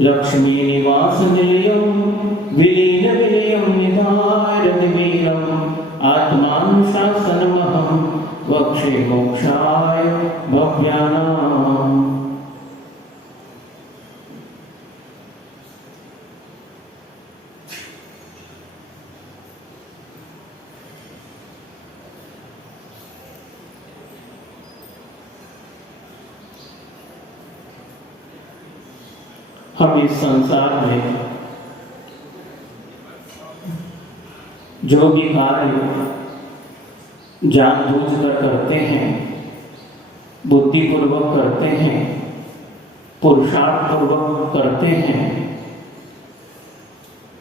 लक्ष्मी निवास निलयम विलीन विलयम निधाय रतिवीरम आत्मानुशासनमहं वक्षे मोक्षाय भव्यानाम्। हम इस संसार में जो भी कार्य जानबूझकर करते हैं, बुद्धिपूर्वक करते हैं, पुरुषार्थ पूर्वक करते हैं,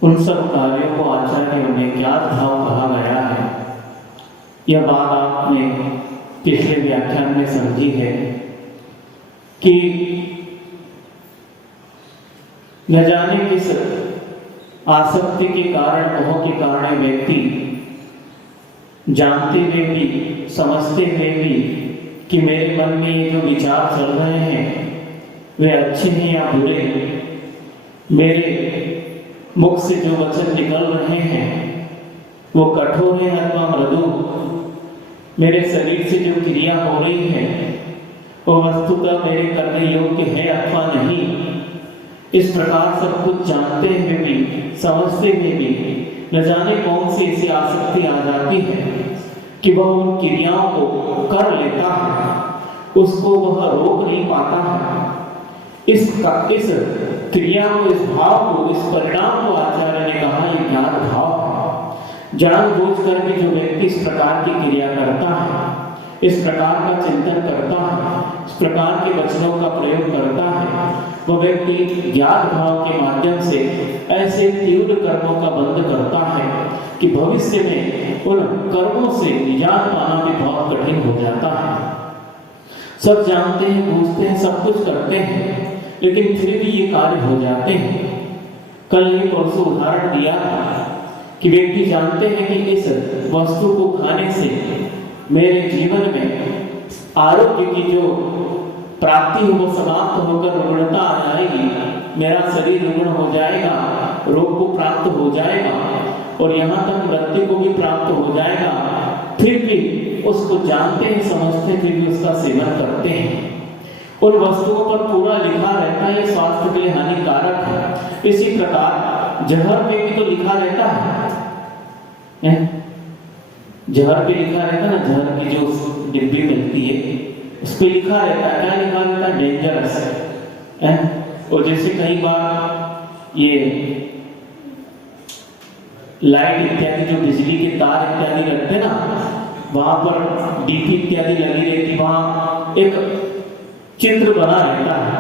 उन सब कार्यों को आचार्यों में ज्ञात भाव कहा गया है। यह बात आपने पिछले व्याख्यान में समझी है कि न जाने किस आसक्ति के कारण, मोह के कारण व्यक्ति जानते हुए भी, समझते हुए भी कि मेरे मन में ये जो विचार चल रहे हैं वे अच्छे हैं या बुरे, मेरे मुख से जो वचन निकल रहे हैं वो कठोर है अथवा मृदु, मेरे शरीर से जो क्रिया हो रही है वो वस्तुतः मेरे करने योग्य है अथवा नहीं, इस प्रकार सब कुछ जानते हुए भी, समझते हुए भी न जाने कौन सी ऐसी आसक्ति आ जाती है कि वह उन क्रियाओं को कर लेता है, उसको वह रोक नहीं पाता है। इस क्रिया को, इस भाव को, इस परिणाम को आचार्य ने कहा ये ज्ञान भाव है। जानबूझ कर भी जो व्यक्ति इस प्रकार की क्रिया करता है, इस प्रकार का चिंतन करता है, इस प्रकार के वचनों का प्रयोग करता है, वह व्यक्ति ज्ञात भाव के माध्यम से ऐसे तीव्र कर्मों का बंध करता है कि भविष्य में उन कर्मों से निजात पाना भी बहुत कठिन हो जाता है। सब जानते हैं, बूझते हैं, सब कुछ करते हैं, लेकिन फिर भी ये कार्य हो जाते हैं। कल ही परसों उदाहरण दिया था कि व्यक्ति जानते हैं कि इस वस्तु को खाने से मेरे जीवन में आरोग्य की जो प्राप्ति हो वो समाप्त होकर रुग्णता आ जाएगी, मेरा शरीर रुग्ण हो जाएगा, रोग को प्राप्त हो जाएगा और यहाँ तक मृत्यु को भी प्राप्त हो जाएगा, फिर भी उसको जानते हैं, समझते फिर भी उसका सेवन करते हैं। उन वस्तुओं पर पूरा लिखा रहता है ये स्वास्थ्य के लिए हानिकारक है। इसी प्रकार जहर पे भी तो लिखा रहता है, जहर पे लिखा रहता है ना, जहर की जो डिब्बी मिलती है उस पे लिखा रहता है, क्या लिखा रहता है? डेंजरस है। और जैसे कई बार ये लाइट इत्यादि, जो बिजली के तार इत्यादि लगते हैं ना, वहां पर डीपी इत्यादि लगी रहती, वहां एक चित्र बना रहता है।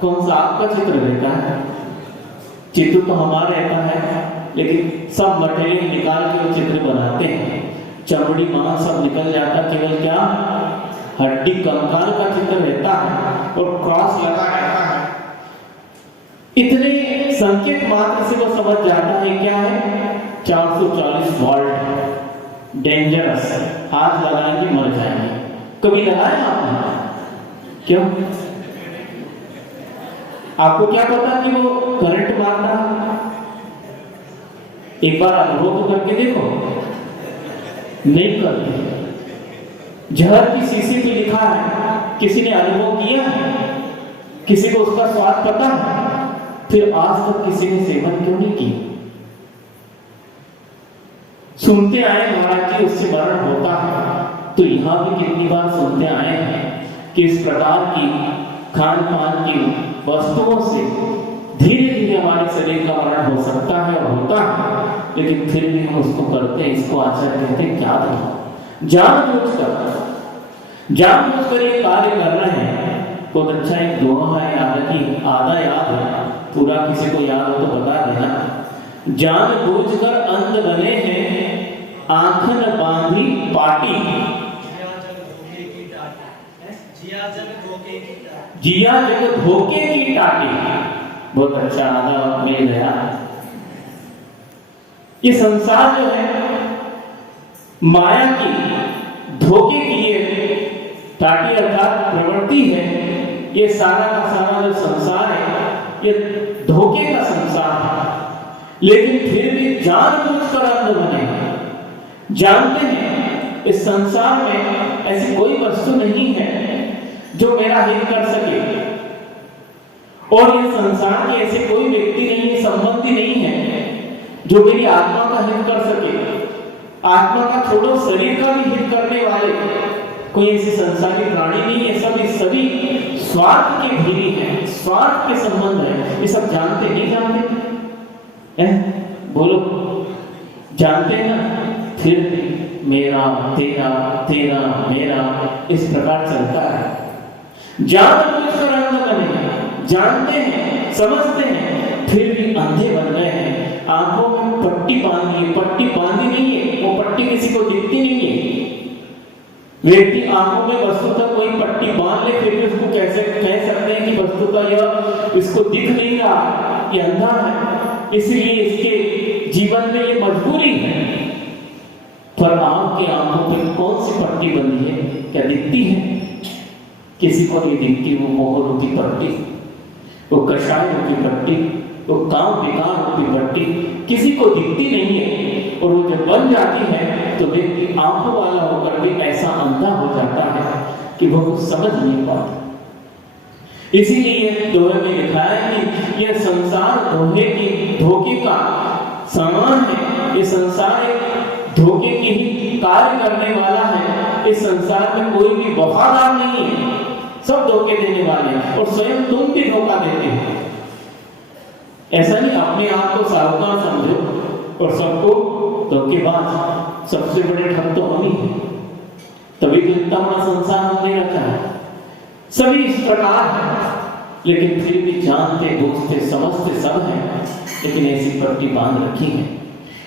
कौन सा आपका चित्र रहता है? चित्र तो हमारा रहता है, लेकिन सब मटेरियल निकाल के वो चित्र बनाते हैं, चमड़ी मांस सब निकल जाता, केवल क्या हड्डी कंकाल का चित्र रहता है और क्रॉस लगा रहता है। इतने संकेत मात्र से वो समझ जाता है क्या है? 440 वोल्ट, डेंजरस, हाथ लगाएंगे मर जाएंगे। कभी लगाया आपने? क्यों? आपको क्या पता कि वो करंट मारता? एक बार अनुभव तो करके देखो। नहीं करते। जहर की शीशी पे लिखा है, किसी ने अनुभव किया है? किसी को उसका स्वाद पता है? फिर आज तक किसी ने सेवन क्यों नहीं किया? सुनते आए महाराज जी उससे मरण होता है, तो यहां भी कितनी बार सुनते आए हैं कि इस प्रकार की खान पान की वस्तुओं से धीरे धीरे हमारे शरीर का मरण हो सकता है और होता है, लेकिन फिर भी हम उसको करते हैं। इसको आचार्य कहते हैं क्या था? जानबूझकर ये कार्य कर रहे हैं। बहुत अच्छा एक दोहा है, आधा याद है, पूरा किसी को याद हो तो बता देना। जानबूझकर अंध बने हैं, आंखन बांधी पाटी, जिया जग धोखे की टाटी। बहुत अच्छा आधा मिल गया। ये संसार जो है माया की, धोखे की ये टाटी अर्थात प्रवृत्ति है। ये सारा का सारा जो संसार है ये धोखे का संसार है, लेकिन फिर भी जानबूझकर अंध बने। जानते हैं इस संसार में ऐसी कोई वस्तु नहीं है जो मेरा हित कर सके, और इस संसार के ऐसे कोई व्यक्ति नहीं है, संबंधी नहीं है जो मेरी आत्मा का हित कर सके। आत्मा का छोड़ो, शरीर का भी हित करने वाले कोई ऐसे संसारी प्राणी नहीं है। सभी स्वार्थ के भीरी हैं, स्वार्थ के संबंध है। ये सब जानते नहीं जानते हैं? बोलो, जानते हैं ना? फिर मेरा तेरा तेरा मेरा इस प्रकार चलता है। जानबूझकर अंध बने, जानते हैं, समझते हैं, फिर भी अंधे बन गए हैं। आंखों में पट्टी बांधी, पट्टी बांधी नहीं है, वो पट्टी किसी को दिखती नहीं है। व्यक्ति आंखों में वस्तुतः कोई पट्टी बांध ले, फिर भी उसको कैसे कह सकते हैं कि वस्तुतः यह इसको दिख नहीं रहा, ये अंधा है, इसलिए इसके जीवन में ये मजबूरी है। पर आपके आंखों पे कौन सी पट्टी बंधी है? क्या दिखती है? किसी को नहीं दिखती। वो मोहर रूपी पट्टी, वो कषाय रूपी पट्टी, वो काम विकार रूपी पट्टी किसी को दिखती नहीं है। और वो जब बन जाती है तो व्यक्ति आंखों वाला होकर भी ऐसा अंधा हो जाता है कि वो कुछ समझ नहीं पाता। इसीलिए दोहे में लिखा है कि यह संसार धोखे का सामान है। ये संसार एक धोखे की ही कार्य करने वाला है। इस संसार में कोई भी वफादार नहीं है, सब धोखे देने वाले हैं, और स्वयं तुम भी धोखा देते हो। ऐसा नहीं अपने आप को सावधान समझो और सबको धोखेबाज। सबसे बड़े ठग तो हम ही हैं, तभी तो इतना बड़ा संसार हमने रखा है। सभी इस प्रकार है, लेकिन फिर भी जानते, बूझते, समझते सब हैं, लेकिन ऐसी पट्टी बांध रखी है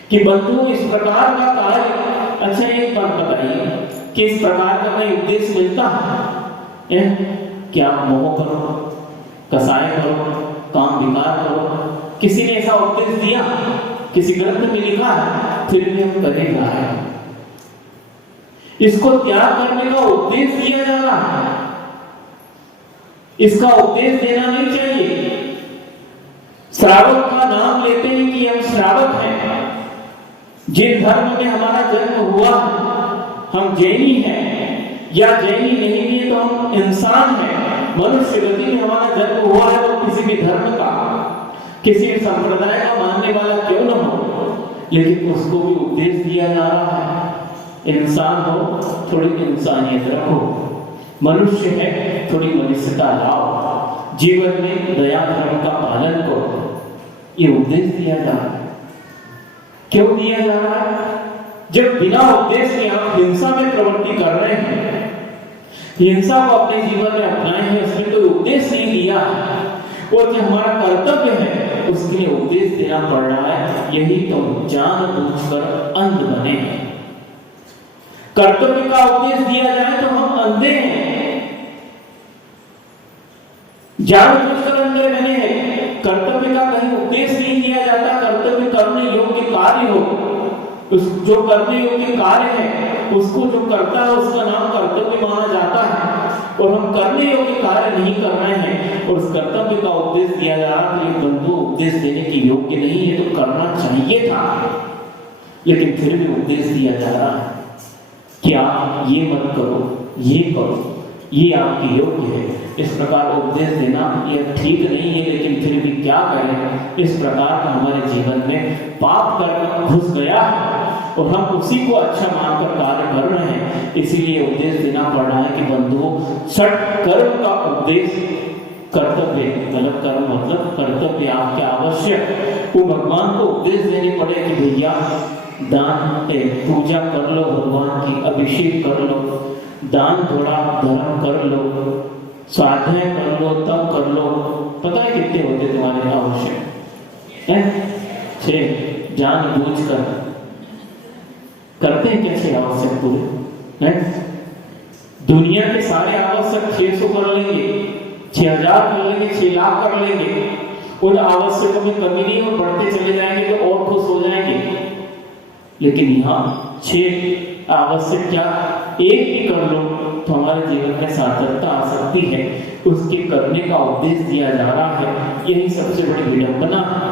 कि बंधु इस प्रकार का कार्य। अच्छा, एक बात बताइए कि इस प्रकार का कोई उद्देश्य मिलता है क्या? मोह करो, कसाय करो, काम विकार करो। किसी ने ऐसा उपदेश दिया? किसी ग्रंथ में लिखा है? फिर भी हम करे जा रहे हैं। इसको त्याग करने का उपदेश दिया जा रहा है, इसका उपदेश देना नहीं चाहिए। श्रावक का नाम लेते हैं कि हम श्रावक हैं, जिन धर्म में हमारा जन्म हुआ, हम जैनी हैं, या जैनी नहीं भी तो हम इंसान हैं। मनुष्य गति में हमारा जन्म हुआ है, तो किसी भी धर्म का, किसी संप्रदाय का मानने वाला क्यों न हो, लेकिन उसको भी उपदेश दिया जा रहा है। इंसान हो, थोड़ी इंसानियत रखो, मनुष्य है, थोड़ी मनुष्यता लाओ, जीवन में दया धर्म का पालन करो। ये उपदेश दिया जा रहा है। क्यों दिया जा रहा है? जब बिना उपदेश के आप हिंसा में प्रवृत्ति कर रहे हैं, हिंसा को अपने जीवन में अपनाए हैं, उसमें कोई उपदेश नहीं दिया, और जो हमारा कर्तव्य है उसके लिए उपदेश देना पड़ रहा है। यही तो जानबूझकर अंध बने हैं। कर्तव्य का उपदेश दिया जाए तो हम अंधे हैं, जानबूझकर अंधे बने हैं। कर्तव्य का कहीं उपदेश नहीं दिया जाता। कर्तव्य करने योग्य कार्य हो, जो करने योग्य कार्य है उसको जो करता है उसका नाम कर्तव्य माना जाता है, और हम करने योग्य कार्य नहीं कर रहे हैं और उस कर्तव्य का उपदेश दिया जा रहा है। बंधु उपदेश देने की योग्य नहीं है, तो करना चाहिए था, लेकिन फिर भी उपदेश दिया जा रहा है कि आप ये मत करो, ये करो, ये आपके योग्य है। इस प्रकार उपदेश देना यह ठीक नहीं है, लेकिन फिर भी क्या करें, इस प्रकार का हमारे जीवन में पाप कर्म घुस गया और हम उसी को अच्छा मानकर कार्य कर रहे हैं। इसीलिए उपदेश देना पड़ रहा है कि बंधुओं, षट कर्म का उपदेश, कर्तव्य, गलत कर्म मतलब कर्तव्य आपके आवश्यक, वो भगवान को उपदेश देने पड़े कि भैया दान पूजा कर लो, भगवान की अभिषेक कर लो, दान थोड़ा धर्म कर लो, स्वाध्याय कर लो, तब कर लो। पता है कितने होते तुम्हारे आवश्यक हैं? 6 जानबूझ कर करते हैं। कैसे आवश्यक पूरे हैं? दुनिया के सारे आवश्यक 600 कर लेंगे, 6000 कर लेंगे, 6 लाख कर लेंगे, उन आवश्यकों में कमी नहीं, और बढ़ते चले जाएंगे तो और खुश हो जाएंगे। लेकिन यहाँ 6 आवश्यक क्या, एक भी कर लो तो हमारे जीवन में सार्थकता आ सकती है, उसके करने का उपदेश दिया जा रहा है। यही सबसे बड़ी विडंबना है।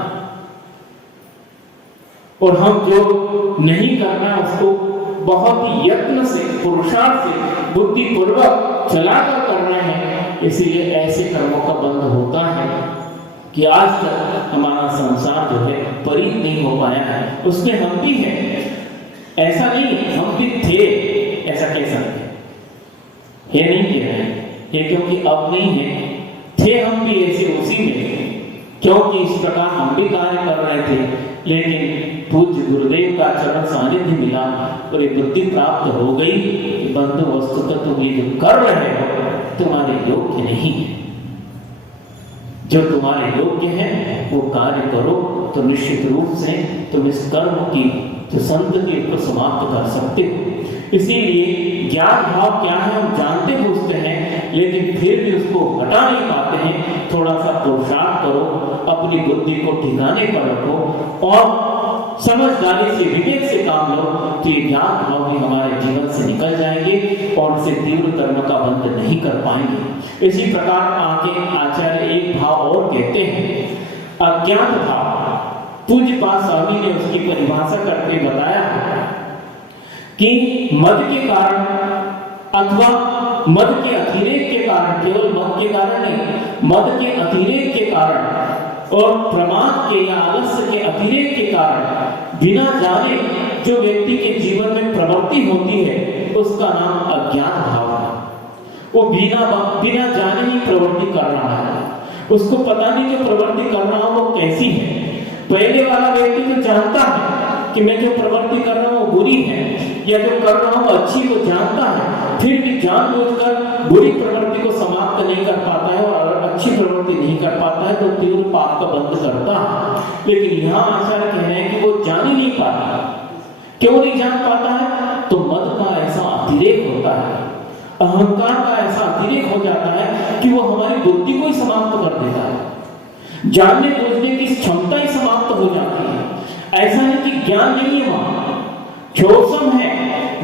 और हम जो नहीं करना उसको बहुत ही यत्न से, पुरुषार्थ से, बुद्धिपूर्वक चलाकर करना है। इसीलिए ऐसे कर्मों का बंध होता है कि आज तक हमारा संसार जो है परित नहीं हो पाया है। उसमें हम भी हैं, ऐसा नहीं हम भी थे, ऐसा कह सकते हैं, नहीं कह रहे हैं, क्योंकि अब नहीं है, थे हम भी ऐसे उसी में, क्योंकि इस प्रकार हम भी कार्य कर रहे थे, लेकिन पूज्य गुरुदेव का चरण सानिध्य मिला और एक बुद्धि प्राप्त हो गई कि बंधु वस्तुतः तुम ये जो कर रहे हो तुम्हारे योग्य नहीं है। जो तुम्हारे योग्य है वो कार्य करो तो निश्चित रूप से तुम इस कर्म की जो संत के ऊपर समाप्त कर सकते हो। इसीलिए ज्ञान भाव क्या है हम जानते बूझते हैं, लेकिन फिर भी उसको हटा नहीं पाते हैं। थोड़ा सा पुरुषार्थ करो, अपनी बुद्धि को ठिकाने पर रखो और समझदारी से, विवेक से काम लो, तो ये ज्ञान भाव भी हमारे जीवन से निकल जाएंगे और उसे तीव्र कर्म का बंध नहीं कर पाएंगे। इसी प्रकार आगे आचार्य एक भाव और कहते हैं, अज्ञात भाव। पूज्य पाद स्वामी ने उसकी परिभाषा करके बताया कि मद के कारण अथवा मद के अतिरेक के कारण, केवल मद के कारण नहीं, मद के अतिरेक के कारण और प्रमाद के या आलस्य के अतिरेक के कारण बिना जाने जो व्यक्ति के जीवन में प्रवृत्ति होती है उसका नाम अज्ञात भाव है। वो बिना जाने ही प्रवृत्ति कर रहा है, उसको पता नहीं जो प्रवृत्ति कर रहा हूं वो कैसी है। पहले वाला व्यक्ति तो जानता है कि मैं जो प्रवृत्ति कर रहा हूं वो बुरी है या जो कर रहा हूं अच्छी, वो जानता है, फिर भी जानबूझकर बुरी प्रवृत्ति को समाप्त नहीं कर पाता है और अच्छी प्रवृत्ति नहीं कर पाता है, तो तीव्र पाप का बंध करता है। लेकिन यहाँ आचार्य कह रहे हैं कि वो जान ही नहीं पाता। क्यों नहीं जान पाता है? तो मद का ऐसा अतिरेक होता है, अहंकार का ऐसा अतिरेक हो जाता है कि वो हमारी बुद्धि को ही समाप्त कर देता है, जानने बूझने की क्षमता ही समाप्त हो जाती है। ऐसा है कि ज्ञान नहीं है, वहां क्षोभम है,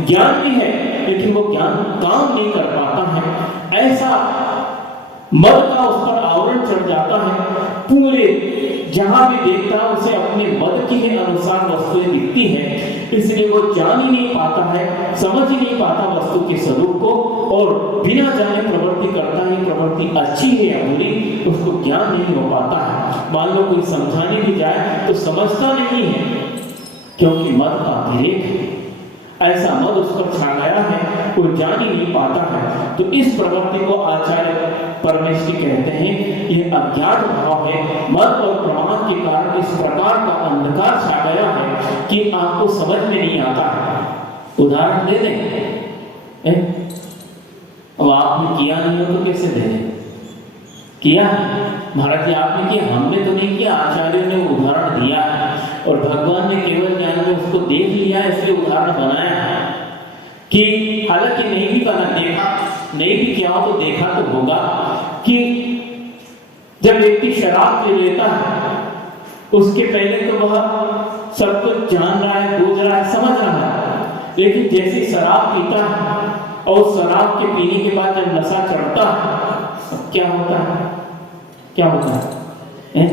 ज्ञान भी है, लेकिन वो ज्ञान काम नहीं कर पाता है। ऐसा मद का उस पर आवरण चढ़ जाता है, पूरे जहां भी देखता है उसे अपने मद के अनुसार वस्तुएं दिखती है, इसलिए वो जान ही नहीं पाता है, समझ ही नहीं पाता वस्तु के स्वरूप को और बिना जाने प्रवृत्ति करता है। प्रवृत्ति अच्छी है या बुरी उसको ज्ञान नहीं हो पाता है। मान लो कोई समझाने भी जाए तो समझता नहीं है, क्योंकि मद का अतिरेक है, ऐसा मद उस पर छा गया है, वो जान ही नहीं पाता है। तो इस प्रवृत्ति को आचार्य परमेश्वरी कहते हैं यह अज्ञात भाव है। मद और प्रमाद के कारण इस प्रकार का अंधकार छा गया है कि आपको समझ में नहीं आता है। उदाहरण दे दें, अब आपने किया नहीं हो तो कैसे दे दें? किया महाराज जी आपने किया, हमने तो नहीं किया, आचार्यों ने उदाहरण दिया है और भगवान ने केवल ज्ञान में उसको देख लिया, इसलिए उदाहरण बनाया है कि हालांकि नहीं भी बना, देखा नहीं भी किया हो तो देखा तो होगा कि जब व्यक्ति शराब पी लेता है उसके पहले तो वह सब कुछ जान रहा है, बूझ रहा है, समझ रहा है, लेकिन जैसे शराब पीता है और शराब के पीने के बाद जब नशा चढ़ता है क्या होता है? क्या होता है?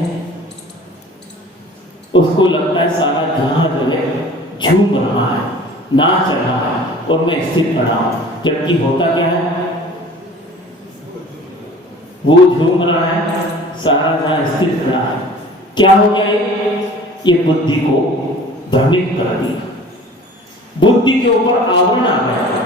उसको लगता है सारा जहां जो है झूम रहा है, नाच रहा है और मैं स्थिर खड़ा हूं, जबकि होता क्या है? वो झूम रहा है, सारा जहां स्थिर खड़ा है। क्या हो गया? ये बुद्धि को भ्रमित कर दिया, बुद्धि के ऊपर आवरण आ गया।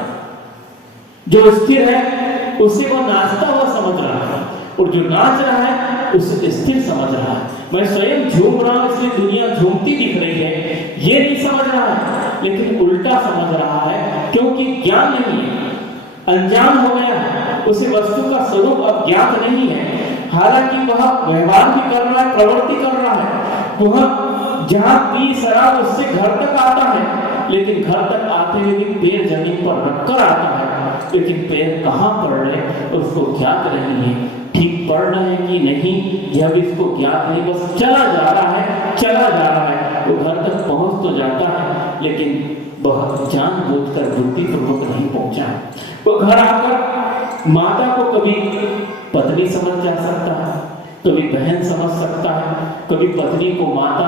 जो स्थिर है उसे वो नाचता हुआ समझ रहा है और जो नाच रहा है उसे स्थिर समझ रहा है। मैं स्वयं झूम रहा हूं इसलिए दुनिया झूमती दिख रही है, ये नहीं समझ रहा है, लेकिन उल्टा समझ रहा है, क्योंकि ज्ञान नहीं है, अनजान हो गया है, उसे वस्तु का स्वरूप अब ज्ञात नहीं है। हालांकि वह व्यवहार भी कर रहा है, प्रवृत्ति कर रहा है, वह जहां पी शराब उससे घर तक आता है, लेकिन घर तक आते हुए भी पैर जमीन पर रखकर आता है, लेकिन पैर कहां पड़ रहे उसको ज्ञात नहीं है, ठीक पड़ रहे हैं कि नहीं यह भी इसको ज्ञात नहीं, बस चला जा रहा है, चला जा रहा है। वो घर तक पहुंच तो जाता है, लेकिन बहुत जानबूझकर बुद्धिपूर्वक नहीं पहुंचा। वो घर आकर माता को कभी पत्नी समझ जा सकता है, कभी बहन समझ सकता है, कभी पत्नी को माता,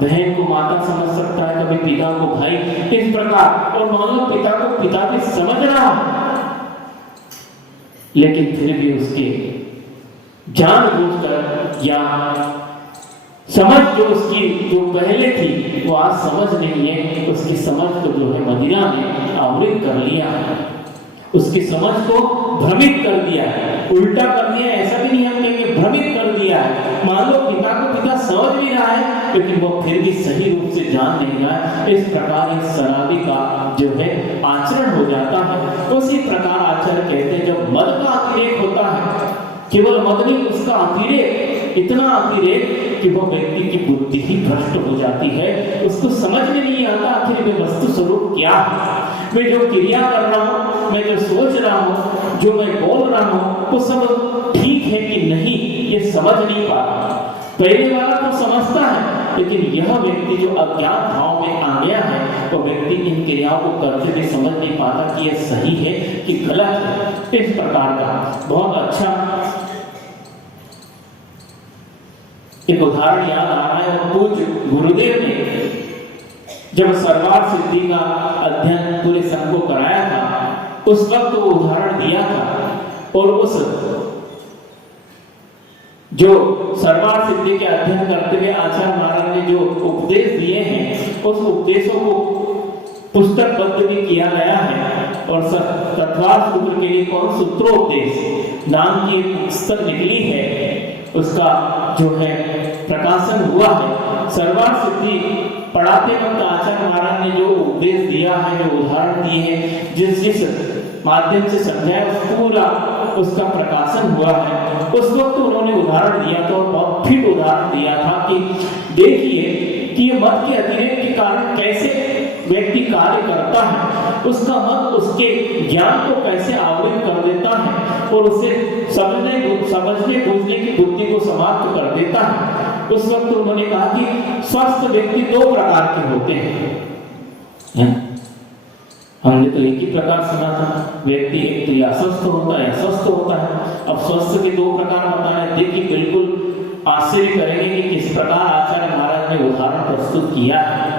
बहन को माता समझ सकता है, कभी पिता को भाई, इस प्रकार। और मान लो पिता को पिता भी समझ रहा है, लेकिन फिर भी उसके जानबूझकर या समझ जो उसकी जो पहले थी वो आज समझ नहीं है, उसकी समझ को जो है मदिरा ने आवृत कर लिया है, उसकी समझ को भ्रमित कर दिया है, उल्टा कर दिया है। ऐसा भी नहीं हम कहेंगे, भ्रमित कर दिया है। मान लो पिता को पिता समझ भी रहा है, लेकिन वो फिर भी सही रूप से जान नहीं रहा है। इस प्रकार इस शराबी का जो है आचरण हो जाता है। उसी प्रकार आचरण कहते हैं जब मद का अतिरेक होता है, केवल मद नहीं, उसका अतिरेक, इतना अतिरेक कि वो व्यक्ति की बुद्धि ही भ्रष्ट हो जाती है, उसको समझ में नहीं आता आखिर में वस्तु स्वरूप क्या है। मैं जो क्रिया कर रहा हूँ, मैं जो सोच रहा हूँ, जो मैं बोल रहा हूँ, वो सब ठीक है कि नहीं, ये समझ नहीं पाता। पहले वाला तो समझता है, लेकिन यह व्यक्ति जो अज्ञात भाव में आ गया है, वो व्यक्ति इन क्रियाओं को करते भी समझ नहीं पाता कि यह सही है कि गलत है। इस प्रकार का बहुत अच्छा एक उदाहरण याद आ रहा है। और पूज्य गुरुदेव ने जब सरवार सिद्धि का अध्ययन पूरे संघ को कराया था, उस वक्त वो उदाहरण दिया था। और उस जो सरवार सिद्धि के अध्ययन करते हुए आचार्य महाराज ने जो उपदेश दिए हैं, उस उपदेशों को पुस्तकबद्ध भी किया गया है। और तत्वार्थ सूत्र के लिए कौन सूत्रोपदेश नाम की एक पुस्तक निकली है, उसका जो है प्रकाशन हुआ है। सरवार सिद्धि पढ़ाते वक्त आचार्य महाराज ने जो उपदेश दिया है, जो उदाहरण दिए हैं, जिस माध्यम से समझाया, पूरा उसका प्रकाशन हुआ है। उस वक्त उन्होंने उदाहरण दिया था, और बहुत फिट उदाहरण दिया था कि देखिए कि ये मद के अतिरेक के कारण कैसे व्यक्ति कार्य करता है, उसका मद उसके ज्ञान को कैसे आवृत कर देता है और उसे समझने बूझने की बुद्धि को समाप्त कर देता है। उस वक्त उन्होंने कहा कि स्वस्थ व्यक्ति दो प्रकार के होते हैं। हमने तो एक ही प्रकार सुना था, व्यक्ति एक तो अस्वस्थ होता है, अस्वस्थ होता है। अब स्वस्थ के दो प्रकार बताए, देखिए बिल्कुल आश्चर्य करेंगे कि किस प्रकार आचार्य महाराज ने उदाहरण प्रस्तुत किया है।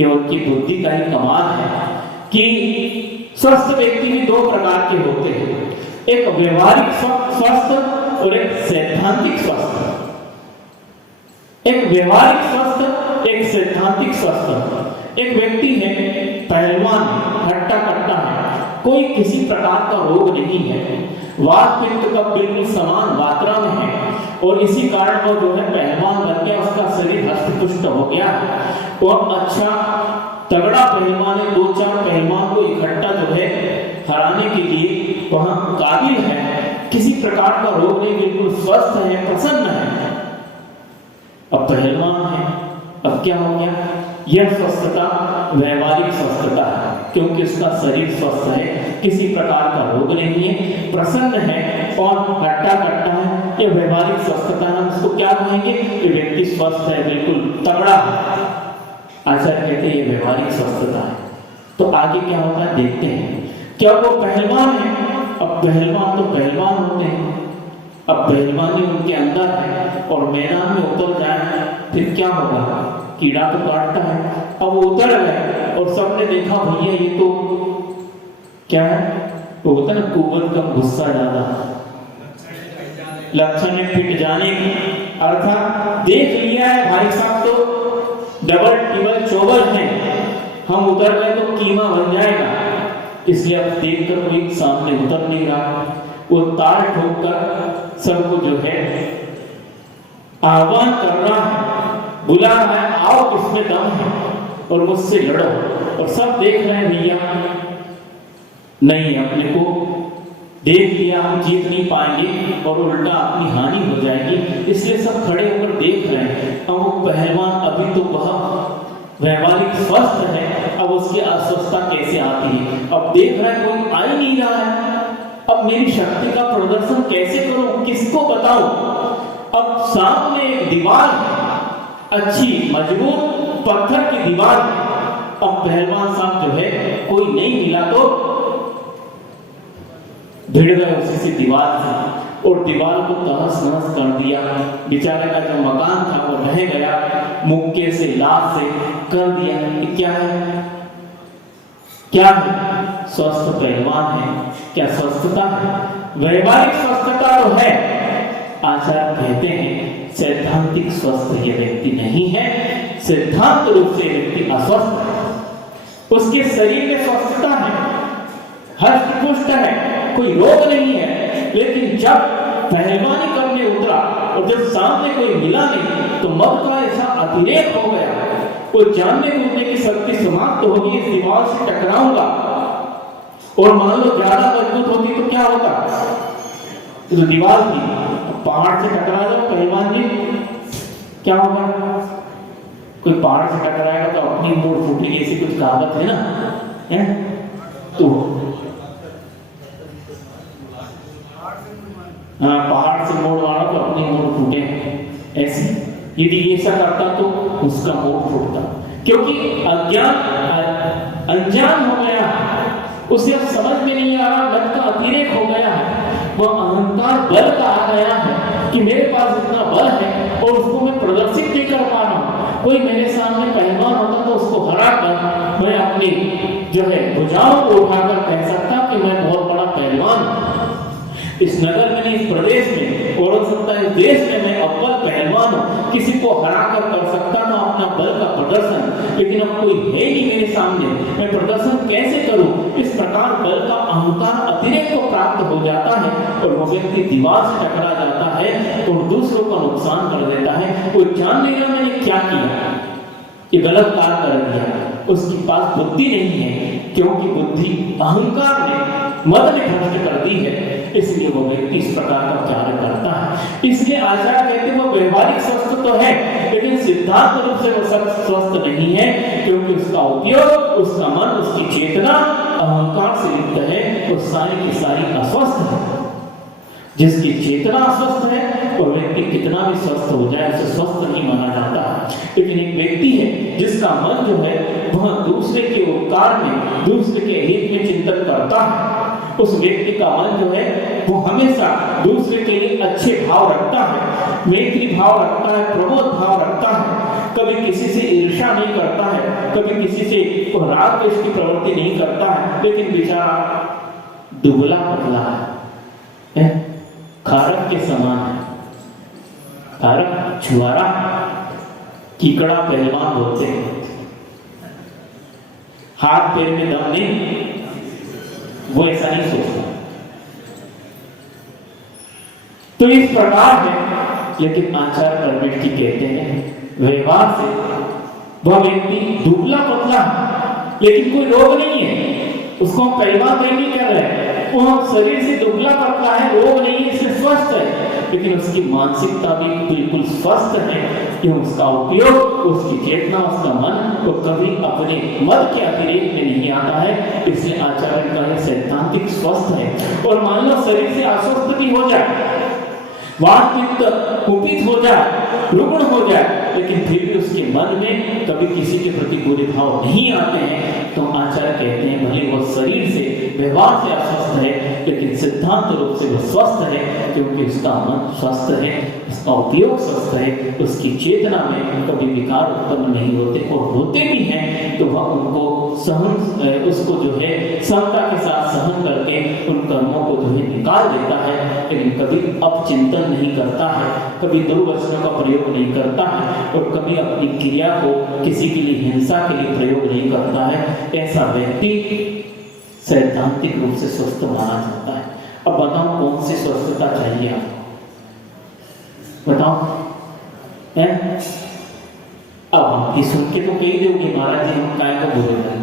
ये उनकी बुद्धि का ही कमाल है कि स्वस्थ व्यक्ति भी दो प्रकार के होते हैं, एक व्यवहारिक स्वस्थ और एक सैद्धांतिक स्वस्थ। एक व्यवहारिक स्वस्थ, एक सैद्धांतिक स्वस्थ। एक व्यक्ति है पहलवान, हट्टा कट्टा है, कोई किसी प्रकार का रोग नहीं है, वात पित्त का बिल्कुल समान मात्रा में है, और इसी कारण वो जो है पहलवान बन गया, उसका शरीर हष्ट-पुष्ट हो गया और अच्छा तगड़ा पहलवान है। दो चार पहलवान को इकट्ठा जो है हराने के लिए वहां काबिल है, किसी प्रकार का रोग नहीं, बिल्कुल स्वस्थ है, प्रसन्न है। अब पहलवान है, अब क्या हो गया, यह स्वस्थता व्यवहारिक स्वस्थता है, क्योंकि उसका शरीर स्वस्थ है, किसी प्रकार का रोग नहीं है, प्रसन्न है और हट्टा कट्टा है। यह व्यवहारिक स्वस्थता है। हम इसको क्या कहेंगे, ये व्यक्ति स्वस्थ है, बिल्कुल तगड़ा है। आचार्य कहते हैं ये व्यवहारिक स्वस्थता है। तो आगे क्या होता है देखते हैं। क्या वो पहलवान है? अब पहलवान तो पहलवान होते हैं, अब पहलवानी उनके अंदर है और मैदान में उतर जाए फिर क्या होगा, कीड़ा तो काटता है। अब वो उतर गए और सबने देखा भैया ये तो क्या है, वो होता है ना कुबल का गुस्सा ज्यादा, लक्षण में फिट जाने की, अर्थात देख लिया है भाई साहब तो डबल टिबल चौबल है, हम उतर गए तो कीमा बन जाएगा, इसलिए अब देखकर कोई सामने उतर नहीं रहा। वो तार ठोक कर सबको जो है आह्वान कर रहा है, बुला रहा है, आओ किसमें दम है और मुझसे लड़ो। और सब देख रहे हैं भैया नहीं, अपने को देख लिया हम जीत नहीं पाएंगे और उल्टा अपनी हानि हो जाएगी, इसलिए सब खड़े होकर देख रहे हैं। अब वो पहलवान अभी तो वह व्यवहारिक स्वस्थ है, अब उसकी अस्वस्थता कैसे आती है। अब देख रहे हैं कोई आ ही नहीं रहा है, अब मेरी शक्ति का प्रदर्शन कैसे करूं, किसको बताऊं। अब सामने एक दीवार, अच्छी मजबूत पत्थर की दीवार, अब पहलवान साहब जो है कोई नहीं मिला तो भिड़ गए उसी से दीवार से और दीवार को तहस नहस कर दिया। बेचारे का जो मकान था वो ढह गया, मुक्के से लाश से कर दिया। ये क्या है? क्या है? स्वस्थ पहलवान है? क्या स्वस्थता है? व्यवहारिक स्वस्थता तो है, आचार्य कहते हैं सैद्धांतिक स्वस्थ यह व्यक्ति नहीं है। सिद्धांत रूप से व्यक्ति अस्वस्थ है। उसके शरीर में स्वस्थता है, हष्ट पुष्ट है, कोई रोग नहीं है, लेकिन जब पहलवानी करने उतरा और जब सामने कोई मिला नहीं तो मद का ऐसा अतिरेक हो गया, वो जानने कूदने की शक्ति समाप्त होगी, इस दीवार से टकराऊंगा। और मान लो ज्यादा मजबूत होती तो क्या होता? तो दीवार थी, पहाड़ से टकरा जाओ पहलवान जी, क्या होगा? कोई पहाड़ से टकराएगा तो अपनी मोड़ फूटेगी, ऐसी कुछ कहावत है ना, है? तो हाँ, पहाड़ से मोड़ मारो तो अपनी मोड़ फूटे, ऐसी यदि ऐसा करता तो उसका मोड़ फूटता, क्योंकि अज्ञान अनजान हो गया, उसे अब समझ में नहीं आ रहा, बल का अतिरेक हो गया है, वह अहंकार बल का आ गया है कि मेरे पास इतना बल है और उसको मैं प्रदर्शित नहीं कर पा रहा हूं। कोई मेरे सामने पहलवान होता तो उसको हरा कर मैं अपनी जो है भुजाओं को उठाकर कह सकता कि मैं बहुत बड़ा पहलवान हूं। इस नगर में नहीं, इस प्रदेश में और हो सकता है इस देश में मैं अव्वल पहलवान हूं, किसी को हरा कर सकता ना अपना बल का प्रदर्शन, लेकिन अब कोई है नहीं मेरे सामने, मैं प्रदर्शन कैसे करूं? इस प्रकार बल का अहंकार अतिरेक को प्राप्त हो जाता है और वो व्यक्ति दीवार से टकरा जाता है और दूसरों का नुकसान कर देता है। वो जान नहीं रहा मैंने क्या किया, ये गलत कार्य कर दिया, उसके पास बुद्धि नहीं है, क्योंकि बुद्धि अहंकार ने मद ने भ्रष्ट कर दी है, इसलिए वो व्यक्ति इस प्रकार का कार्य करता है। इसलिए आचार्य कहते हैं वो व्यवहारिक स्वस्थ तो है, लेकिन सिद्धांत रूप से वो स्वस्थ नहीं है, क्योंकि उसका उपयोग, उसका मन, उसकी चेतना अहंकार से युक्त है, वो सारी की सारी अस्वस्थ है। जिसकी चेतना अस्वस्थ है और व्यक्ति कितना भी स्वस्थ हो जाए उसे स्वस्थ नहीं माना जाता। लेकिन एक व्यक्ति है जिसका मन जो है वह दूसरे के उपकार में, दूसरे के हित में चिंतन करता है, उस व्यक्ति का मन जो है वो हमेशा दूसरे के लिए अच्छे भाव रखता है, मैत्री भाव रखता है, प्रबोध भाव रखता है, कभी किसी से ईर्ष्या नहीं करता है, कभी किसी से राग द्वेष की प्रवृत्ति नहीं करता है। लेकिन बेचारा दुबला पतला है, खारक के समान है, खारक छुआरा, कीकड़ा पहलवान बोलते हैं, हाथ पैर में दम नहीं, वो ऐसा नहीं सोचता। तो इस प्रकार है, लेकिन आचार्य परमेश जी कहते हैं व्यवहार से वह व्यक्ति दुबला पतला है, लेकिन कोई रोग नहीं है, उसको हम पहलवान नहीं कर रहे हैं, वो शरीर से दुबला पतला है, रोग नहीं है, इससे स्वस्थ है, लेकिन उसकी मानसिकता भी बिल्कुल स्वस्थ है कि उसका उपयोग, उसकी चेतना, उसका मन तो कभी अपने मद के अतिरेक में नहीं आता है। इसलिए आचार्य का यह सैद्धांतिक स्वस्थ है। और मान लो शरीर से अस्वस्थ भी हो जाए, वात पित्त कुपित हो जाए, रुग्ण हो जाए, लेकिन फिर भी उसके मन में कभी किसी के प्रति बुरे भाव नहीं आते हैं, तो आचार्य कहते हैं भले वो शरीर से, व्यवहार से अस्वस्थ है, लेकिन सिद्धांत रूप से वो स्वस्थ है, क्योंकि उसका मन स्वस्थ है, उसका उपयोग स्वस्थ है, उसकी चेतना में कभी विकार उत्पन्न नहीं होते, और होते भी हैं तो वह उनको सहन, उसको जो है समता के साथ सहन करके उन कर्मों को जो है निकाल देता है, लेकिन कभी अपचिंतन नहीं करता है, कभी दुर्वचनों का प्रयोग नहीं करता है, और कभी अपनी क्रिया को किसी के लिए हिंसा के लिए प्रयोग नहीं करता है। ऐसा व्यक्ति सैद्धांतिक रूप से स्वस्थ माना जाता है। अब बताओ कौन सी स्वस्थता चाहिए आपको, बताओ है? अब हम सुन के तो कही दोगे महाराज जी हम काय को बोले हैं,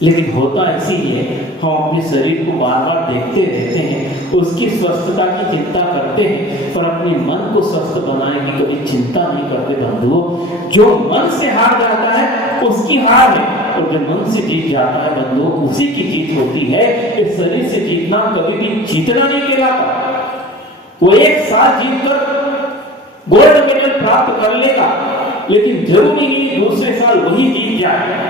लेकिन होता इसीलिए हम अपने शरीर को बार बार देखते रहते हैं, उसकी स्वस्थता की चिंता करते हैं, पर अपने मन को स्वस्थ बनाने की कभी चिंता नहीं करते। बंधुओं, जो मन से हार जाता है उसकी हार है, और जो मन से जीत जाता है बंधुओं उसी की जीत होती है। इस शरीर से जीतना कभी भी जीतना नहीं कहलाता। वो एक साथ जीतकर गोल्ड मेडल प्राप्त कर लेगा, लेकिन जरूरी नहीं दूसरे साल वही जीत जाए।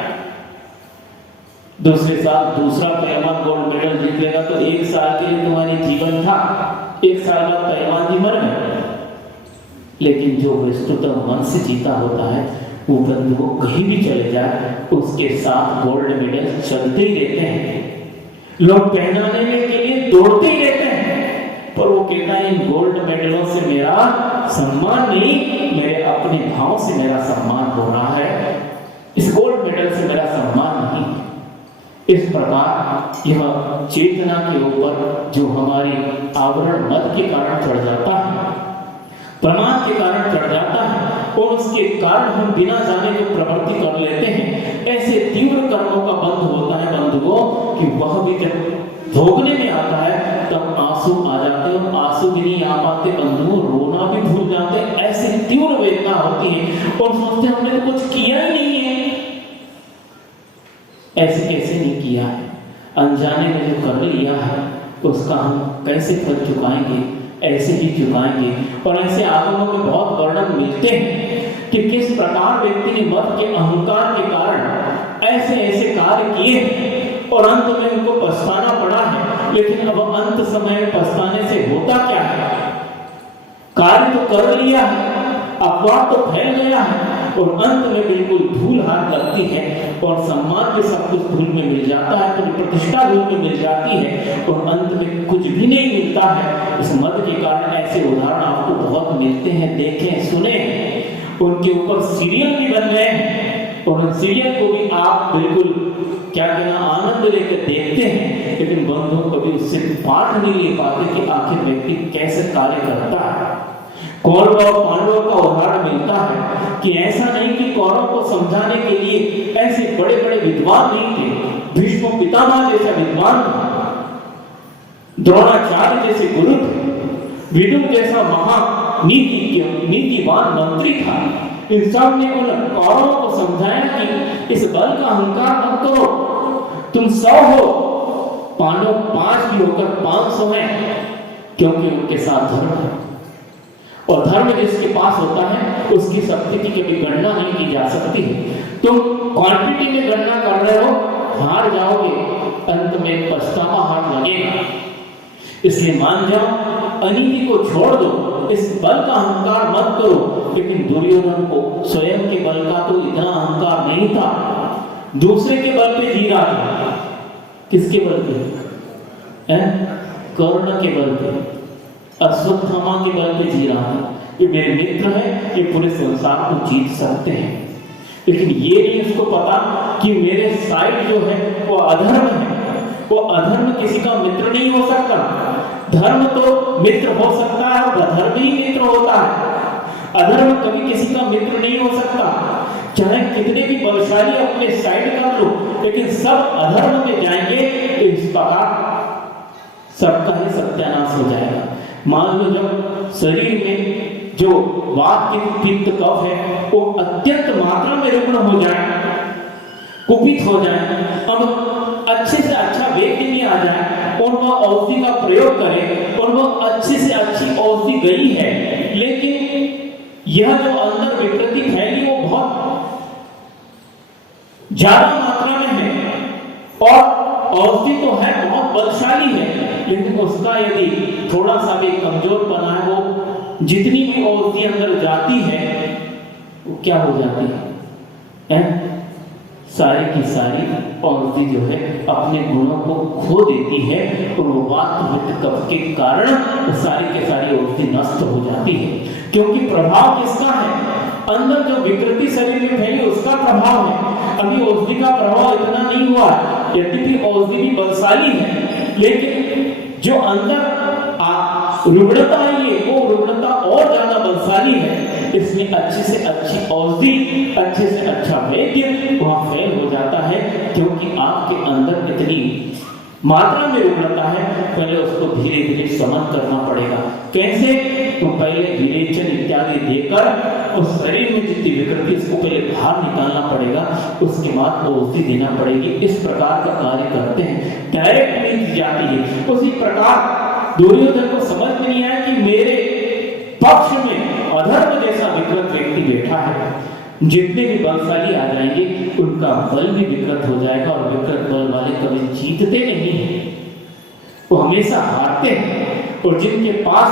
दूसरे साल दूसरा पहलवान गोल्ड मेडल जीत लेगा तो एक साल के लिए तुम्हारी जीवन था, एक साल बाद पहलवान जी मर गए। लेकिन जो वस्तुतः मन से जीता होता है वो बंधु कहीं भी चले जाए उसके साथ गोल्ड मेडल चलते ही रहते हैं। लोग पहनाने के लिए दौड़ते ही रहते हैं, पर वो कहता है इन गोल्ड मेडलों से मेरा सम्मान नहीं, मेरे अपने भाव से मेरा सम्मान हो रहा है, इस गोल्ड मेडल से मेरा सम्मान नहीं। इस प्रकार यह चेतना के ऊपर जो हमारी आवरण मत के कारण चढ़ जाता है, प्रमाद के कारण चढ़ जाता है और उसके कारण हम बिना जाने जो प्रवृत्ति कर लेते हैं, ऐसे तीव्र कर्मों का बंध होता है बंधुओं कि वह भी जब भोगने में आता है तब आंसू आ जाते हैं, आंसू भी नहीं आ पाते बंधुओं, रोना भी भूल जाते, ऐसी तीव्र वेदना होती है और सोचते हमने तो कुछ किया ही नहीं है। ऐसे कैसे नहीं किया है, अनजाने में जो कर लिया है उसका हम कैसे फल चुकाएंगे, ऐसे ही चुकाएंगे। और ऐसे आगमों में बहुत वर्णन मिलते हैं कि किस प्रकार व्यक्ति ने मत के अहंकार के कारण ऐसे ऐसे कार्य किए और अंत में उनको पछताना पड़ा है। लेकिन अब अंत समय में पछताने से होता क्या है, कार्य तो कर लिया है, अपवाद तो फैल गया है और अंत में बिल्कुल धूल हाथ लगती है और सम्मान के सब कुछ धूल में मिल जाता है, तो प्रतिष्ठा धूल में मिल जाती है और अंत में कुछ भी नहीं मिलता है। इस मत के कारण ऐसे उदाहरण आपको बहुत मिलते हैं, देखें सुने, उनके ऊपर सीरियल भी बन गए हैं और उन सीरियल को भी आप बिल्कुल क्या कहना आनंद लेकर देखते हैं, लेकिन बंधुओं कभी उससे पाठ नहीं ले पाते कि आखिर व्यक्ति कैसे कार्य करता है। कौरव और पांडवों का उदाहरण मिलता है कि ऐसा नहीं कि कौरव को समझाने के लिए ऐसे बड़े बड़े विद्वान नहीं थे, भीष्म पितामह जैसा विद्वान था, द्रोणाचार्य जैसे गुरु थे, विदुर जैसा महा नीतिवान मंत्री था। इन सब ने उन कौरवों को समझाया कि इस बल का अहंकार मत करो, तुम 100 हो, पांडव 5 भी होकर 500 हैं, क्योंकि उनके साथ धर्म है और धर्म जिसके पास होता है उसकी शक्ति की कभी गणना नहीं की जा सकती। तुम क्वांटिटी में गणना कर रहे हो, हार जाओगे, अंत में पछतावा हाथ लगेगा। इसलिए मान जाओ, अनीति को छोड़ दो, इस बल का अहंकार मत करो। लेकिन दुर्योधन को स्वयं के बल का तो इतना अहंकार नहीं था, दूसरे के बल पे जी रहा था। किसके बल पे? कर्ण के बल पे, अश्वत्थामा के बल पे जी रहा था। ये मेरे मित्र है, ये पूरे संसार को जीत सकते हैं। लेकिन ये नहीं उसको पता कि मेरे साइड जो है वो अधर्म है, वो अधर्म किसी का मित्र नहीं हो सकता। धर्म तो मित्र हो सकता है और अधर्म ही मित्र होता है, अधर्म कभी किसी का मित्र नहीं हो सकता। चाहे कितने भी बलशाली अपने साइड कर लो, लेकिन सब अधर्म में जाएंगे तो इस प्रकार सबका ही सत्यानाश हो जाएगा। मान लो जब शरीर में जो वात के पित्त कफ है वो अत्यंत मात्रा में रुग्ण हो जाए, कुपित हो जाए, अब अच्छे से अच्छा व्यक्ति नहीं आ जाए और वह औषधि का प्रयोग करे और वह अच्छी से अच्छी औषधि गई है, लेकिन यह जो अंदर विकृति फैली वो बहुत ज्यादा मात्रा में है और औषधि तो है बहुत बलशाली है, लेकिन उसका यदि थोड़ा सा भी कमजोर बना है, वो जितनी भी औषधि अंदर जाती है वो क्या हो जाती है? सारी की सारी औषधि जो है अपने गुणों को खो देती है और वो वात कफ के कारण सारी के सारी औषधि नष्ट हो जाती है। क्योंकि प्रभाव किसका है? अंदर जो विकृति शरीर में फैली उसका प्रभाव है। अभी औषधि का प्रभाव इतना नहीं हुआ, यद्यपि औषधि भी बलशाली है, लेकिन जो अंदर रुग्णता है ये वो रुग्णता और ज्यादा बलशाली है। इसमें अच्छी से अच्छी औषधि, अच्छे से अच्छा वैद्य वहां फेल हो जाता है, क्योंकि आपके अंदर इतनी मात्रा में रुग्णता है। पहले उसको धीरे धीरे शमन करना पड़ेगा। कैसे? तो पहले विरेचन इत्यादि देकर उस शरीर में जितनी विकृति उसको पहले बाहर निकालना पड़ेगा, उसके बाद औषधि देना पड़ेगी। इस प्रकार का कार्य करते हैं, डायरेक्ट नहीं जाती है। उसी प्रकार दुर्योधन को समझ में नहीं आया कि मेरे पक्ष में अधर्म जैसा विकृत व्यक्ति बैठा है, जितने भी बलशाली आ जाएंगे उनका बल भी विकृत हो जाएगा, और विकृत बल वाले कभी जीतते नहीं हैं, वो हमेशा हारते हैं। और जिनके पास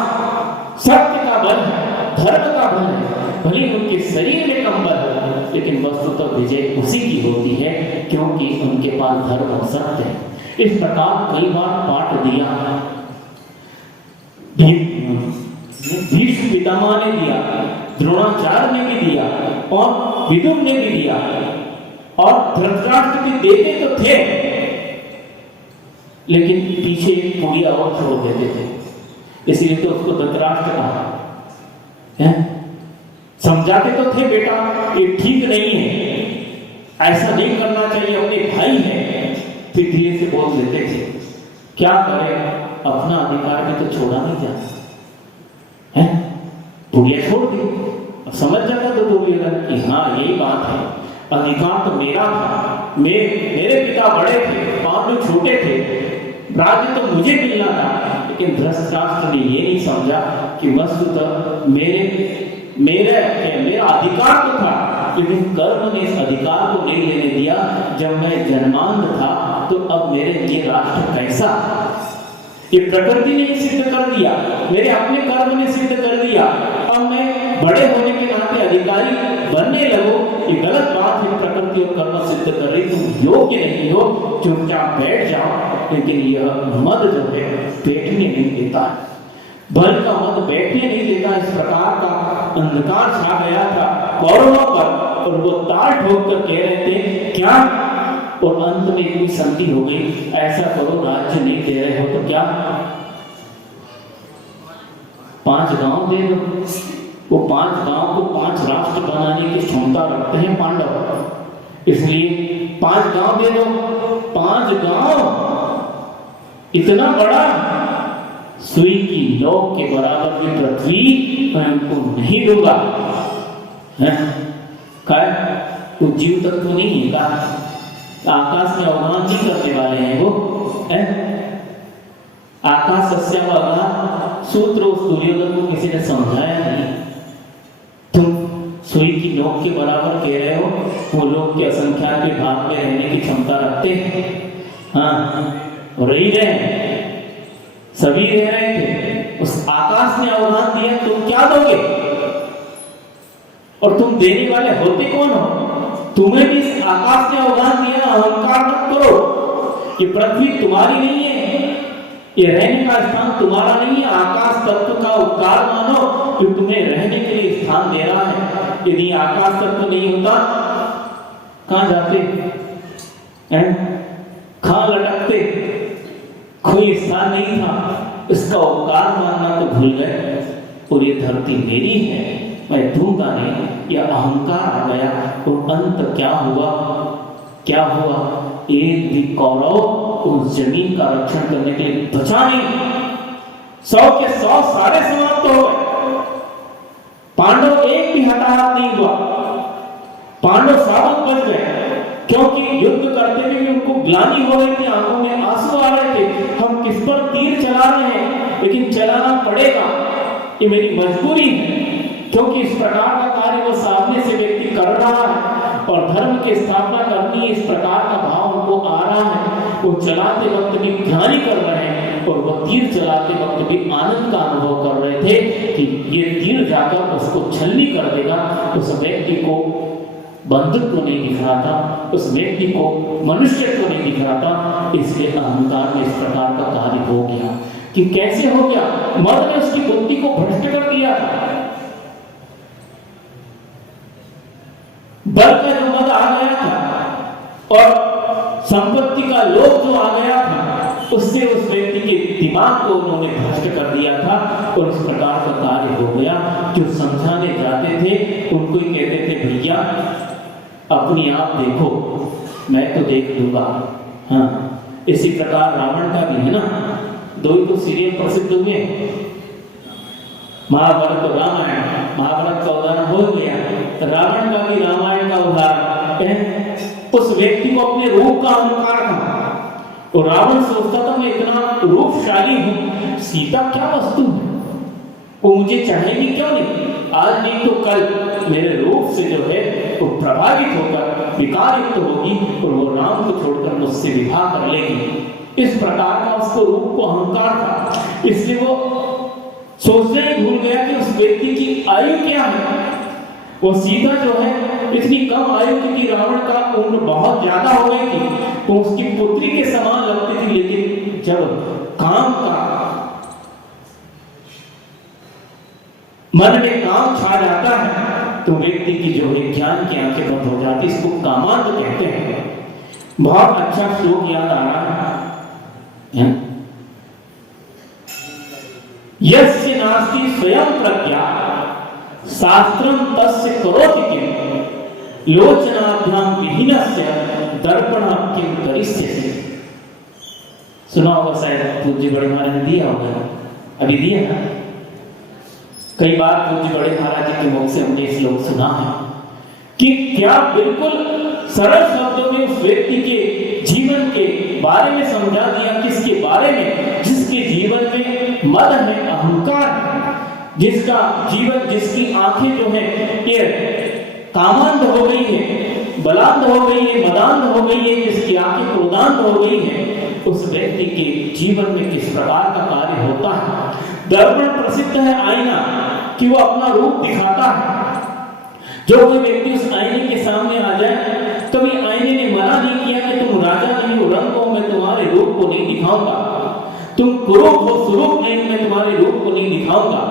सत्य का बल है, धर्म का बल है, भले उनके शरीर में कम बल हो, लेकिन वस्तुतः विजय उसी की होती है, क्योंकि उनके पास धर्म और सत्य है। इस प्रकार कई बार पाठ दिया, भीष्म पितामह ने दिया, द्रोणाचार्य ने भी दिया, और विदुर ने भी दिया, और धृतराष्ट्र भी देते तो थे, लेकिन पीछे पुड़िया और छोड़ देते थे, इसलिए तो उसको धृतराष्ट्र कहा है। समझाते तो थे बेटा ये ठीक नहीं है, ऐसा नहीं करना चाहिए, अपने भाई है, फिर धीरे से बोल देते थे। क्या करें, अपना अधिकार भी तो छोड़ा नहीं जाता है, पुड़िया छोड़ दी। अब समझ जाता तो दुर्योधन कि हाँ यही बात है, अधिकार तो मेरा था, मेरे पिता बड़े थे, पांडु छोटे थे, राज्य तो मुझे मिलना था। लेकिन धृतराष्ट्र ने ये नहीं समझा कि वस्तुतः मेरा अधिकार तो था, लेकिन कर्म ने इस अधिकार को नहीं लेने दिया। जब मैं जन्मांध था तो अब मेरे लिए राष्ट्र कैसा, ये प्रकृति ने सिद्ध कर दिया, मेरे अपने कर्म ने सिद्ध कर दिया, अब मैं बड़े होने के नाते अधिकारी बनने लगो, ये गलत बात है। प्रकृति और कर्म सिद्ध कर रही, तुम योग्य नहीं हो, चुपचाप बैठ जाओ। लेकिन यह मद जो है बैठने नहीं देता, बल का मद बैठने नहीं देता। इस प्रकार का अंधकार छा गया था कौरवों पर, और वो ताल ठोक कर कह रहे थे क्या, और अंत में इतनी संधि हो गई, ऐसा करो राज्य नहीं दे रहे हो तो क्या 5 गांव दे दो। वो 5 गांव को 5 राष्ट्र बनाने की क्षमता रखते हैं पांडव, इसलिए 5 गांव दे दो। 5 गांव इतना बड़ा, सुई की नोक के बराबर की पृथ्वी मैं उनको नहीं दूंगा। वो जीव तत्व नहीं है का, आकाश में अवगान नहीं करने वाले हैं वो है? आकाश सस्यावगान सूत्र उस दुर्योधन को किसी ने समझाया नहीं। तुम सुई की नोक के बराबर कह रहे हो, वो लोग के असंख्यात के भाग में रहने की क्षमता रखते हैं। हाँ, रही गए, सभी रह रहे थे, उस आकाश ने अवगान दिया, तुम क्या दोगे? और तुम देने वाले होते कौन हो? तुम्हें भी इस आकाश ने अवगान दिया, अहंकार मत करो। ये पृथ्वी तुम्हारी नहीं है, ये रहने का स्थान तुम्हारा नहीं है, आकाश तत्व का उपकार मानो जो तुम्हें रहने के लिए स्थान दे रहा है। यदि आकाश तत्व नहीं होता कहां जाते हैं? कहां लटकते? कोई स्थान नहीं था, इसका उपकार मानना तो भूल गए। और ये धरती मेरी है, मैं दूंगा नहीं, यह अहंकार आ गया। और अंत क्या हुआ? क्या हुआ? एक भी कौरव उस जमीन का रक्षण करने के लिए बचा नहीं। 100 के 100 सारे समाप्त हो गए, पांडव एक भी हताहत नहीं हुआ, पांडव साबुत बच गए। क्योंकि युद्ध करते हुए भी उनको ग्लानि हो रही थी, आंखों में आंसू आ रहे थे, हम किस पर तीर चला रहे हैं, लेकिन चलाना पड़ेगा, ये मेरी मजबूरी है। क्योंकि इस प्रकार का कार्य वो सामने से व्यक्ति कर रहा है और धर्म की स्थापना करनी, इस प्रकार का भाव उनको आ रहा है। वो चलाते वक्त भी ग्लानि कर रहे हैं और वो तीर चलाते वक्त भी आनंद का अनुभव कर रहे थे कि ये तीर जाकर उसको छलनी कर देगा। उस व्यक्ति को बंधुत्व नहीं दिख रहा था, उस व्यक्ति को मनुष्यत्व नहीं दिख रहा था, इसलिए अहंकार में इस प्रकार का कार्य हो गया। कि कैसे हो गया? मद ने उसकी बुद्धि को भ्रष्ट कर दिया था। बल का जो मद आ गया था और संपत्ति का लोभ जो आ गया था, उससे उस व्यक्ति के दिमाग को उन्होंने भ्रष्ट कर दिया था और इस प्रकार का कार्य हो गया। जो समझाने जाते थे उनको ही कहते थे भैया अपनी आप देखो, मैं तो देख लूंगा। हाँ, इसी प्रकार रावण का भी है ना, 2 ही तो सीरियल प्रसिद्ध हुए, महाभारत और रामायण। महाभारत का उदाहरण हो गया, रावण का भी रामायण का उदाहरण है। उस व्यक्ति को अपने रूप का अहंकार था और रावण सोचता था मैं इतना रूपशाली हूं, सीता क्या वस्तु है, वो मुझे चाहेगी क्यों नहीं, आज नहीं तो कल मेरे रूप से जो है वो प्रभावित होकर विकार युक्त होगी और वो राम को छोड़कर मुझसे विवाह कर लेगी। इस प्रकार का उसको रूप को अहंकार था, इसलिए वो सोचने ही भूल गया कि उस व्यक्ति की आयु क्या है। वो सीधा जो है इतनी कम आयु की थी, रावण का उम्र बहुत ज्यादा हो गई थी, तो उसकी पुत्री के समान लगती थी। लेकिन जब काम का मन में काम छा जाता है तो व्यक्ति की जो है ज्ञान की आंखें बंद हो जाती, इसको कामांध कहते हैं। बहुत अच्छा श्लोक याद आ रहा है, यस्य नास्ति स्वयं प्रज्ञा शास्त्रम तस्य करोति किम लोचनाभ्याम विहीनस्य दर्पणः किम करिष्यसि। सुना होगा शायद, पूज्य बड़े महाराज ने दिया होगा, अभी दिया ना। कई बार पूज्य बड़े महाराज जी के मुख से हमने इस श्लोक सुना है कि क्या बिल्कुल सरल शब्दों में उस व्यक्ति के जीवन के बारे में समझा दिया, किसके बारे में, जिसके जीवन में मद है, अहंकार है, जिसका जीवन, जिसकी आंखें जो है ये कामांध हो गई है, बलांध हो गई है, मदांध हो गई है, जिसकी आंखें क्रोधांध हो गई है, उस व्यक्ति के जीवन में किस प्रकार का कार्य होता है। दर्पण प्रसिद्ध है आईना कि वो अपना रूप दिखाता है। जो कोई व्यक्ति उस आईने के सामने आ जाए, कभी आईने ने मना नहीं किया कि तुम राजा नहीं हो, रंग हो, मैं तुम्हारे रूप को नहीं दिखाऊंगा, तुम कुरूप हो, स्वरूप नहीं, मैं तुम्हारे रूप को नहीं दिखाऊंगा।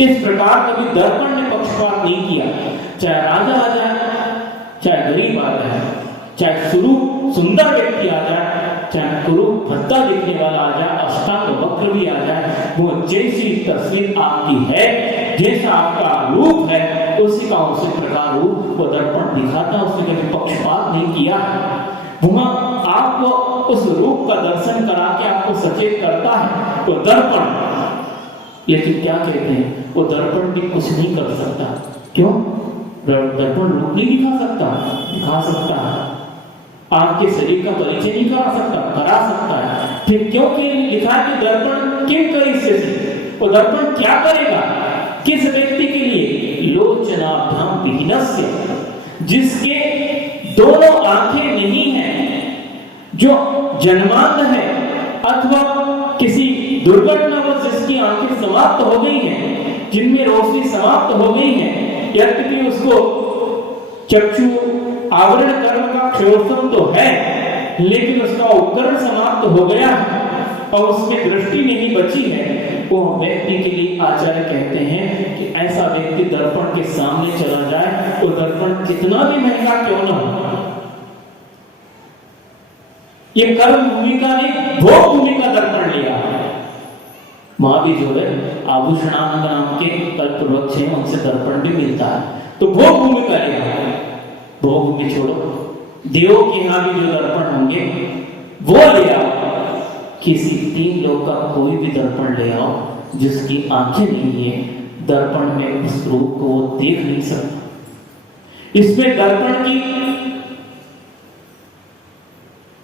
इस प्रकार कभी दर्पण ने पक्षपात नहीं किया, चाहे राजा आ जाए, चाहे गरीब आ जाए, चाहे स्वरूप सुंदर व्यक्ति आ जाए, चाहे कुरूप भद्दा दिखने वाला आ जाए, अष्टांग वक्र भी आ जाए, वो जैसी तस्वीर आपकी है, जैसा आपका रूप है, उसी का उसी प्रकार रूप वो दर्पण दिखाता, उसने कभी पक्षपात नहीं किया। वहाँ आपको उस रूप का दर्शन करा के आपको सचेत करता है वो दर्पण। लेकिन क्या कहते हैं, वो दर्पण भी कुछ नहीं कर सकता। क्यों? दर्पण रूप नहीं दिखा सकता, दिखा सकता है, आपके शरीर का परिचय नहीं करा सकता, करा सकता है। फिर क्योंकि लिखा है कि दर्पण किम करिष्यसि, वो दर्पण क्या करेगा, किस व्यक्ति के लिए, लोचनाभ्याम विहीनस्य, जिसके दोनों आंखें नहीं है, जो जन्मांध है अथवा किसी दुर्घटनावश जिसकी आंखें समाप्त हो गई हैं, जिनमें रोशनी समाप्त हो गई है, यद्यपि उसको चक्षु आवरण कर्म का क्षयोत्सव तो है, लेकिन उसका उपकरण समाप्त हो गया है और उसमें दृष्टि नहीं बची है, वो व्यक्ति के लिए आचार्य कहते हैं कि ऐसा व्यक्ति दर्पण के सामने चला जाए, वो दर्पण कितना भी महंगा क्यों न हो, ये कर्म भूमि का नहीं, भोग भूमि का दर्पण लिया है। महावीर जो है आभूषणानंद नाम के कल्पवृक्ष हैं, उनसे दर्पण भी मिलता है, तो भोग भूमि का लिया है। भोग भूमि छोड़ो, देवों के यहाँ भी जो दर्पण होंगे वो ले आओ, किसी तीन लोग का कोई भी दर्पण ले आओ, जिसकी आंखें नहीं है, दर्पण में उस रूप को वो देख नहीं सकता। इसमें दर्पण की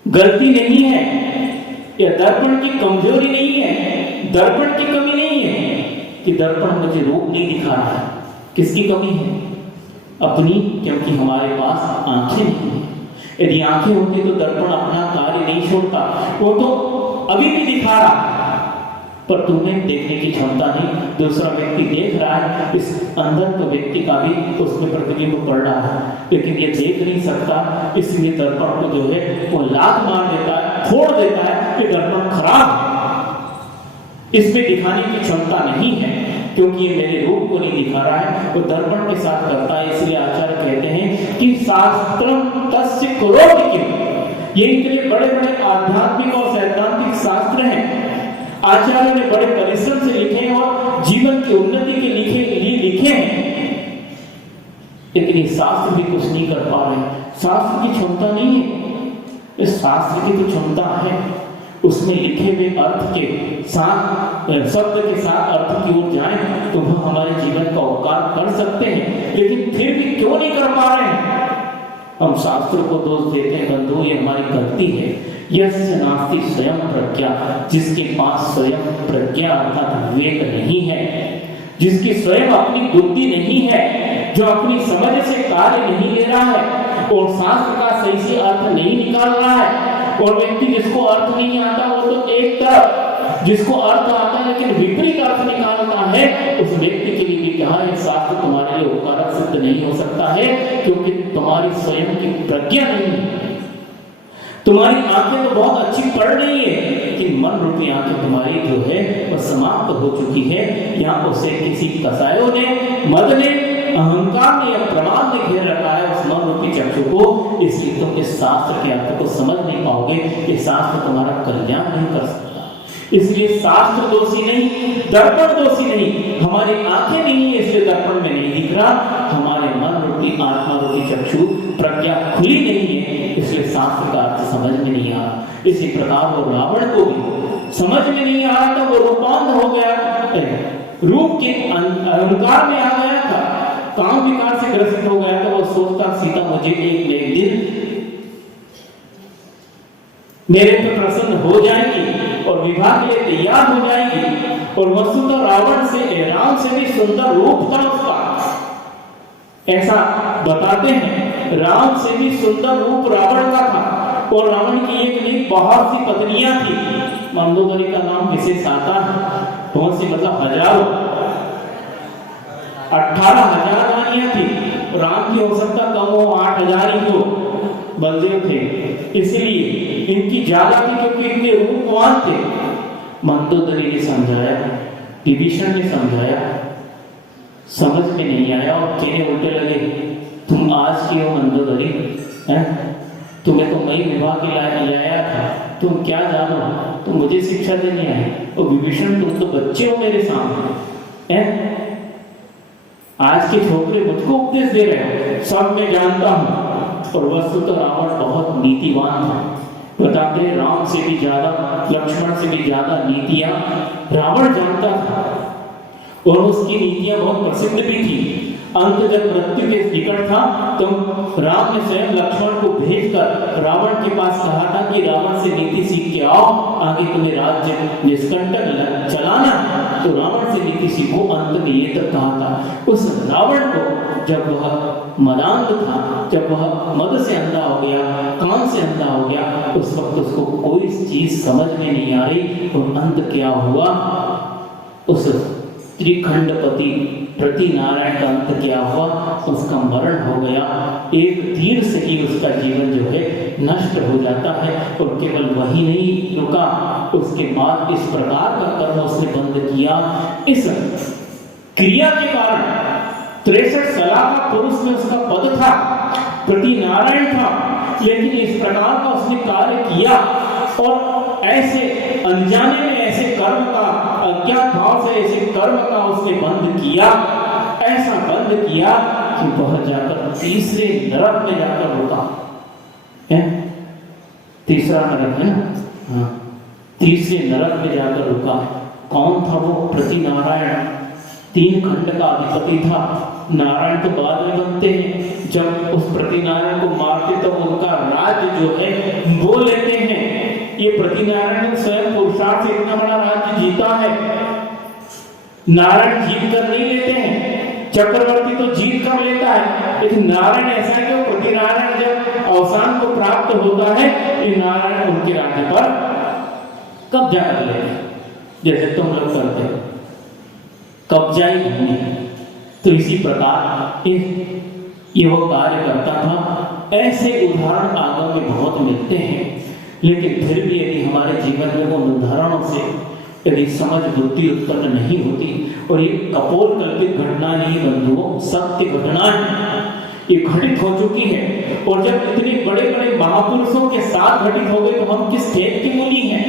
गलती नहीं है या दर्पण की कमजोरी नहीं है, दर्पण की कमी नहीं है कि दर्पण मुझे रूप नहीं दिखा रहा है। किसकी कमी है? अपनी, क्योंकि हमारे पास आंखें नहीं है। यदि आंखें होती तो दर्पण अपना कार्य नहीं छोड़ता, वो तो अभी भी दिखा रहा है, पर तुम्हें देखने की क्षमता नहीं। दूसरा व्यक्ति देख रहा है, इस अंदर तो व्यक्ति का भी उसमें प्रतिबिंब पड़ रहा है, लेकिन ये देख नहीं सकता, इसलिए दर्पण को जो है वो लात मार देता है, फोड़ देता है कि दर्पण खराब है, इसमें दिखाने की क्षमता नहीं है, क्योंकि ये मेरे रूप को नहीं दिखा रहा है, वो दर्पण के साथ करता है। इसलिए आचार्य कहते हैं कि शास्त्रम तस्य करोति किम, ये इतने बड़े बड़े आध्यात्मिक और सैद्धांतिक शास्त्र हैं, आचार्यों ने बड़े परिश्रम से लिखे और जीवन की उन्नति के लिए लिखे हैं, लेकिन ये शास्त्र भी कुछ नहीं कर पा रहे। शास्त्र की क्षमता नहीं है, इस शास्त्र की तो क्षमता है, उसमें लिखे हुए अर्थ के साथ, शब्द के साथ अर्थ की ओर जाएं तो हम हमारे जीवन का उपकार कर सकते हैं, लेकिन फिर भी क्यों नहीं कर पा रहे हैं? हम शास्त्र को दोष देते हैं, बंधु ये हमारी गलती है। यस्य नास्ति स्वयं प्रज्ञा, जिसके पास स्वयं प्रज्ञा अर्थात विवेक नहीं है, जिसकी स्वयं अपनी बुद्धि नहीं है, जो अपनी समझ से कार्य नहीं ले रहा है और शास्त्र का सही से अर्थ नहीं निकाल रहा है, और व्यक्ति जिसको अर्थ नहीं आता वो तो एक तरफ, जिसको अर्थ आता है लेकिन विपरीत अर्थ निकालता है, उस व्यक्ति के लिए भी कहा है शास्त्र तुम्हारे लिए उपकारक सिद्ध नहीं हो सकता है, क्योंकि तुम्हारी स्वयं की प्रज्ञा नहीं है। तुम्हारी आंखें तो बहुत अच्छी पढ़ रही है, लेकिन मन रूपी आंखें तुम्हारी जो है वह समाप्त हो चुकी है, या उसे किसी कसायों ने, मद ने, अहंकार ने या प्रमाद ने घेर रखा है उस मन रूपी चक्षु को। इसलिए तुम इस शास्त्र के अर्थ को समझ नहीं पाओगे, ये शास्त्र तुम्हारा कल्याण नहीं कर सकता। इसलिए शास्त्र दोषी नहीं, दर्पण दोषी नहीं, हमारी आंखें नहीं है इसलिए दर्पण में नहीं दिख रहा, हमारे मन रूपी आत्मा रूपी चक्षु प्रज्ञा खुली नहीं है, इसलिए शास्त्र का अर्थ समझ में नहीं आ रहा। इसी प्रकार वो रावण को भी समझ में नहीं आ रहा था, वो रूपांध हो गया, रूप के अहंकार में आ गया था, काम विकार से ग्रसित हो गया था। वो सोचता सीता मुझे एक न एक दिन मेरे पर प्रसन्न हो जाएगी और विवाह के लिए तैयार हो जाएगी, और वस्तुतः रावण से, राम से भी सुंदर रूप था उसका, ऐसा बताते हैं, राम से भी सुंदर रूप रावण का था। और रावण की एक नहीं बहुत सी पत्नियां थी, मंदोदरी का नाम विशेष आता है, बहुत सी मतलब हजारों, 18,000 रानियां थी, राम की हो सकता कम हो 8,000 ही हो, बलदेव थे, इसलिए इनकी ज्यादा थी क्योंकि इतने रूपवान थे। मंदोदरी ने समझाया, विभीषण ने समझाया, समझ में नहीं आया और कहने उल्टे लगे, तुम आज की हो मंदोदरी, तुम्हें तो मैं विवाह के लाया था, तुम क्या जानो, तुम मुझे शिक्षा देने आए, और विभीषण तुम तो बच्चे हो मेरे सामने, आज के छोकरे मुझको उपदेश दे रहे हो, सब मैं जानता हूं। और वस्तु तो रावण बहुत नीतिवान था, बताते हैं राम से भी ज्यादा, लक्ष्मण से भी ज्यादा नीतियां रावण जानता था, और उसकी नीतियां बहुत प्रसिद्ध भी थी। अंत जब मृत्यु के निकट था तो राम ने स्वयं लक्ष्मण को भेजकर रावण के पास कहा था कि रावण से नीति सीख के आओ, आगे तुम्हें राज्य निष्कंटक चलाना, तो रावण से नीति सीखो। अंत में ये तक कहा था। उस रावण को जब वह मदांध था, जब वह मद से अंधा हो गया, काम से अंधा हो गया, उस वक्त उसको कोई चीज समझ में नहीं आ रही, और अंत क्या हुआ, उस त्रिखंडपति प्रति नारायण का अंत क्या हुआ, उसका मरण हो गया। एक तीर से ही उसका जीवन जो है नष्ट हो जाता है, और केवल वही नहीं रुका, उसके बाद इस प्रकार का कर्म उसने बंद किया। इस क्रिया के कारण 63 साल का पुरुष में उसका पद था, प्रति नारायण था, लेकिन इस प्रकार का उसने कार्य किया, और ऐसे अनजाने में ऐसे कर्म का, अज्ञात भाव से ऐसे कर्म का उसने बंद किया, ऐसा बंद किया कि वह जाकर तीसरे नरक में जाकर रुका है। तीसरा नरक है ना, हाँ, तीसरे नरक में जाकर रुका। कौन था वो? प्रति नारायण, 3 खंड का अधिपति था। नारायण तो बाद में बनते हैं, जब उस प्रति नारायण को मारते तो उनका राज्य जो है वो लेते हैं। ये प्रति नारायण स्वयं पुरुषार्थ से इतना बड़ा राज्य जीता है, नारायण जीत कर नहीं लेते हैं, चक्रवर्ती तो जीत कर लेता है, लेकिन नारायण ऐसा है कि प्रति नारायण जब अवसान को प्राप्त होता है, ये नारायण उनके राज्य पर कब्जा कर लेते हैं, जैसे तुम लोग करते हो, कब्जा ही नहीं। तो इसी प्रकार ये वो कार्य करता था। ऐसे उदाहरण आगम में बहुत मिलते हैं, लेकिन फिर भी यदि हमारे जीवन में उन उदाहरणों से यदि समझ बुद्धि उत्पन्न नहीं होती, और ये कपोल कल्पित घटना नहीं बंधुओं, सत्य घटना है, ये घटित हो चुकी है। और जब इतने बड़े बड़े महापुरुषों के साथ घटित हो गए तो हम किस खेत के मूली हैं?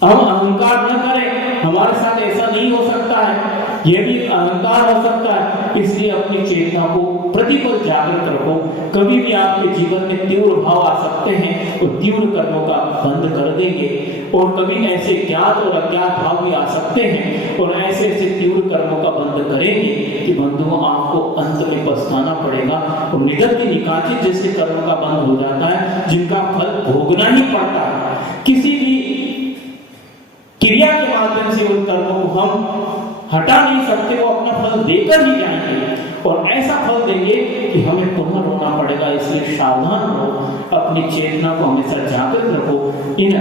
हम अहंकार न करें, हमारे साथ ऐसा नहीं हो सकता है, यह भी अहंकार हो सकता है। इसलिए अपनी चेतना को प्रतिपल जागृत रखो। कभी भी आपके जीवन में तीव्र भाव आ सकते हैं, और तीव्र कर्मों का बंद कर देंगे, और कभी ऐसे ज्ञात और अज्ञात भाव भी आ सकते हैं, और ऐसे ऐसे तीव्र कर्मों का बंद करेंगे कि बंधुओं आपको अंत में पछताना पड़ेगा। और निगत्य निकाचित जैसे कर्म का बंद हो जाता है, जिनका फल भोगना ही पड़ता है। किसी भी क्रिया के माध्यम से उन कर्मों को हम हटा नहीं सकते, वो अपना फल देकर ही जाएंगे और ऐसा फल देंगे कि हमें पुनः रोना पड़ेगा। इसलिए सावधान रहो, अपनी चेतना को हमेशा जागृत रखो। इन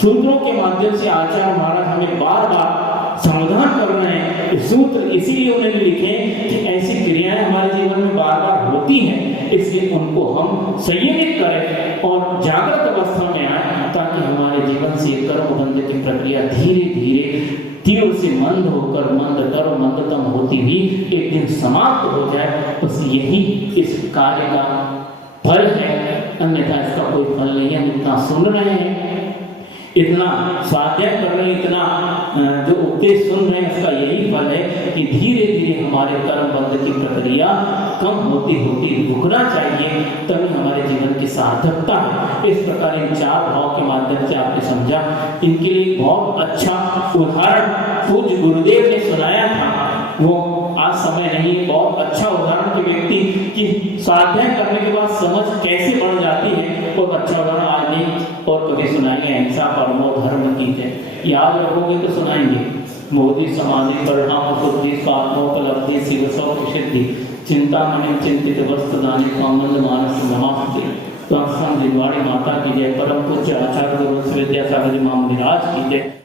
सूत्रों के माध्यम से आचार्य महाराज हमें बार बार समाधान कर रहे हैं। सूत्र इसीलिए उन्होंने लिखे कि ऐसी क्रियाएं हमारे जीवन में बार बार होती हैं, इसलिए उनको हम संयमित करें और जागृत अवस्था में आए, ताकि हमारे जीवन से कर्म बंध की प्रक्रिया धीरे धीरे तीव्र से मंद होकर मंदतर मंदतम होती हुई एक दिन समाप्त हो जाए। बस यही इस कार्य का फल है, अन्यथा इसका कोई फल नहीं है। इतना सुन रहे हैं, इतना स्वाध्याय कर रहे हैं, इतना जो उपदेश सुन रहे हैं, उसका यही फल है कि धीरे धीरे हमारे कर्म बंध की प्रक्रिया कम होती होती रुकना चाहिए, तभी हमारे जीवन की सार्थकता है। इस प्रकार इन चार भाव के माध्यम से आपने समझा। इनके लिए बहुत अच्छा उदाहरण पूज्य गुरुदेव ने सुनाया था, वो आज समय नहीं, बहुत अच्छा उदाहरण के व्यक्ति की स्वाध्याय करने के बाद समझ कैसे बढ़ जाती है, बहुत अच्छा उदाहरण आज नहीं और कभी सुनाएंगे। अहिंसा परमो धर्म की जय, याद रखोगे तो सुनाएंगे। मोदी समाधि परिणाम बुद्धि स्वात्मोपलब्धि शिव सौ सिद्धि चिंता मणि चिंतित वस्तु दानी कामंद मानस नमास्ते। तो दिवाड़ी माता की जय, परम पूज्य आचार्य गुरु विद्यासागर जी महाराज की जय।